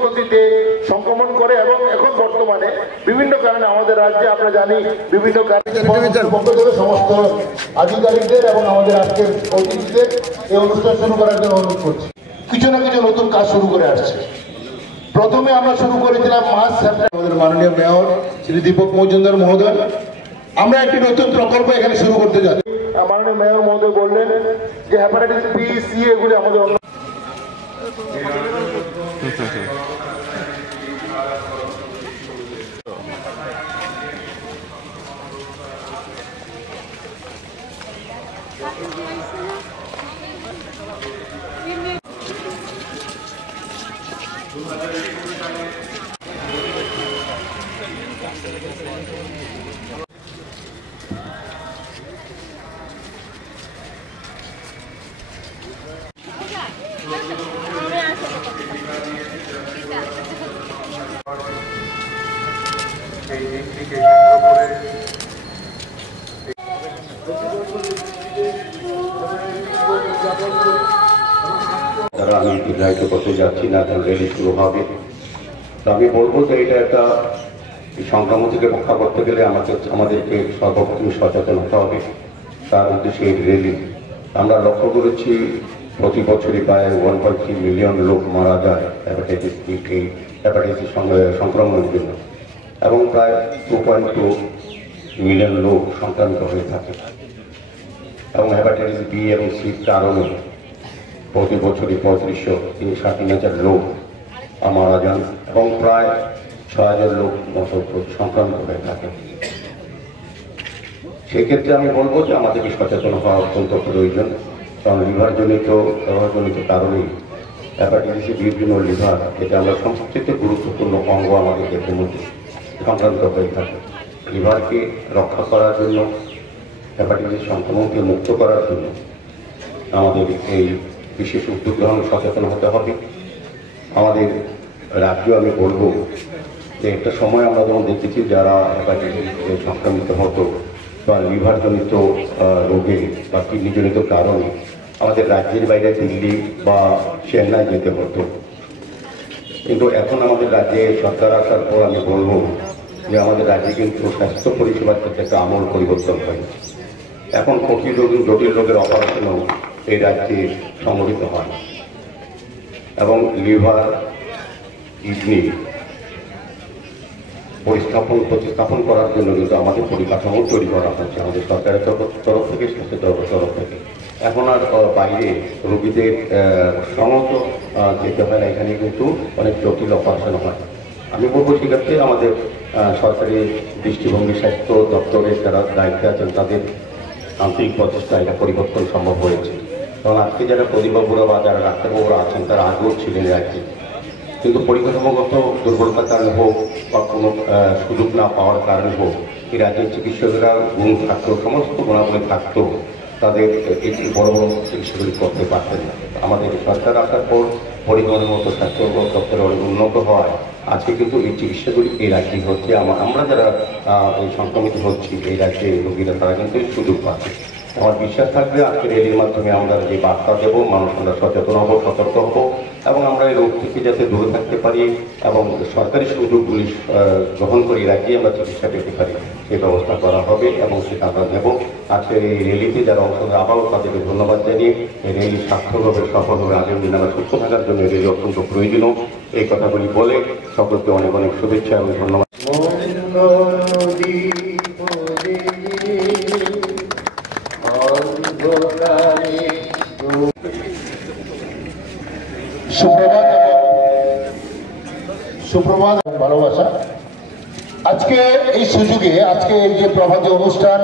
পদ্ধতিতে সংক্রমণ করে এবং এখন বর্তমানে বিভিন্ন কারণে আমাদের রাজ্যে আমরা জানি বিভিন্ন পক্ষ থেকে সমস্ত আধিকারিকদের এবং আমাদের আজকের অতিথিদের এই অনুষ্ঠান শুরু করার জন্য অনুরোধ করছি। কিছু না কিছু নতুন কাজ শুরু করে আসছে। প্রথমে আমরা শুরু করেছিলাম মাস সেপ্টেম্বর, আমাদের মাননীয় মেয়র শ্রী দীপক মজুমদার মহোদয় আমরা একটি নতুন প্রকল্প এখানে শুরু করতে যাচ্ছি। মাননীয় মেয়র মহোদয় বললেন যে হেপাটাইটিস বি, সি এগুলি আমাদের তারা আমি দীর্ঘায়িত করতে যাচ্ছি না, তার রেলি শুরু হবে। তো আমি বলবো যে এটা একটা সংক্রমণ থেকে রক্ষা করতে গেলে আমাদেরকে সর্বপ্রথম সচেতন হতে হবে। তার উদ্দেশ্যে এই রেলি আমরা লক্ষ্য করেছি প্রতি বছরই প্রায় 1.3 মিলিয়ন লোক মারা যায় হেপাটাইটিস সংক্রমণের জন্য, এবং প্রায় 2.2 মিলিয়ন লোক সংক্রামিত হয়ে থাকে। এবং হেপাটাইটিস বি এবং সির কারণে প্রতি বছরই 35,000 লোক মারা যান এবং প্রায় 6,000 লোক সংক্রামিত হয়ে থাকে। সেক্ষেত্রে আমি বলবো যে আমাদেরকে সচেতন হওয়া অত্যন্ত প্রয়োজন, কারণ লিভারজনিত কারণেই হেপাটাইটিস বির জন্য লিভার, এটা আমরা সবচেয়ে গুরুত্বপূর্ণ অঙ্গ আমাদের দেহের মধ্যে সংক্রান্ত হয়ে থাকে। লিভারকে রক্ষা করার জন্য, হেপাটাইটিস সংক্রমণকে মুক্ত করার জন্য আমাদের এই বিশেষ উদ্যোগ গ্রহণ সচেতন হতে হবে। আমাদের রাজ্য আমি বলবো যে একটা সময় আমরা যেমন দেখেছি যারা হেপাটাইটিস সংক্রমিত হতো বা লিভারজনিত রোগে বা কিডনিজনিত কারণে আমাদের রাজ্যের বাইরে দিল্লি বা চেন্নাই যেতে হতো, কিন্তু এখন আমাদের রাজ্যে সরকার আসার পর আমি বলবো যে আমাদের রাজ্যে কিন্তু স্বাস্থ্য পরিষেবার ক্ষেত্রে একটা আমূল পরিবর্তন হয়েছে। এখন জটিল রোগের অপারেশনও এই রাজ্যে সংগঠিত হয় এবং লিভার, কিডনি প্রতিস্থাপন করার জন্য কিন্তু আমাদের পরিকাঠামো তৈরি করা হচ্ছে আমাদের সরকারের তরফ থেকে, স্বাস্থ্য তরফ থেকে। এখন আর বাইরে রোগীদের সমত যেতে হয় না, এখানে কিন্তু অনেক জটিল অপারেশন হয়। আমি বলবো সেক্ষেত্রে আমাদের সরকারি দৃষ্টিভঙ্গি স্বাস্থ্য দপ্তরের যারা দায়িত্বে আছেন তাদের আন্তরিক প্রচেষ্টা এটা পরিবর্তন সম্ভব হয়েছে। কারণ আজকে যারা প্রদীপবাবুরা বা যারা ডাক্তারবাবুরা আছেন তারা আগেও ছিলেন আর কি, কিন্তু পরিকাঠামোগত দুর্বলতার কারণে হোক বা কোনো সুযোগ না পাওয়ার কারণে হোক এই রাজ্যের চিকিৎসকেরা গুণ থাকতো, সমস্ত গুণাবলী থাকতো, তাদের এই বড় বড় চিকিৎসাগুলি করতে পারতেন না। আমাদের সরকার আসার পর পরিবহনের মতো স্বাস্থ্য দপ্তরে অনেক উন্নত হওয়ায় আজকে কিন্তু এই চিকিৎসাগুলি এই রাজ্যে হচ্ছে। আমরা যারা এই সংক্রমিত হচ্ছি এই রাজ্যে রোগীরা তারা কিন্তু সুযোগ পাচ্ছে। আমার বিশ্বাস থাকবে আজকের রেলির মাধ্যমে আমরা যে বার্তা দেবো, মানুষ আমরা সচেতন হবো, সতর্ক হবো এবং আমরা এই রোগ থেকে যাতে দূরে থাকতে পারি এবং সরকারি সুযোগগুলি গ্রহণ করে রাজ্যে আমরা চিকিৎসা পেতে পারি সেই ব্যবস্থা করা হবে এবং সেটা আমরা নেব। আজকের এই রেলিতে যারা অংশ নেয় আবারও তাদেরকে ধন্যবাদ জানিয়ে এই রেলি সার্থকভাবে সফলভাবে আগামী দিনে আমরা সুস্থ থাকার জন্য রেলি অত্যন্ত প্রয়োজনীয়। এই কথাগুলি বলে সকলকে অনেক অনেক শুভেচ্ছা এবং ধন্যবাদ। সুপ্রভাত এবং ভালোবাসা। আজকে এই সুযোগে আজকে এই যে প্রভাতী অনুষ্ঠান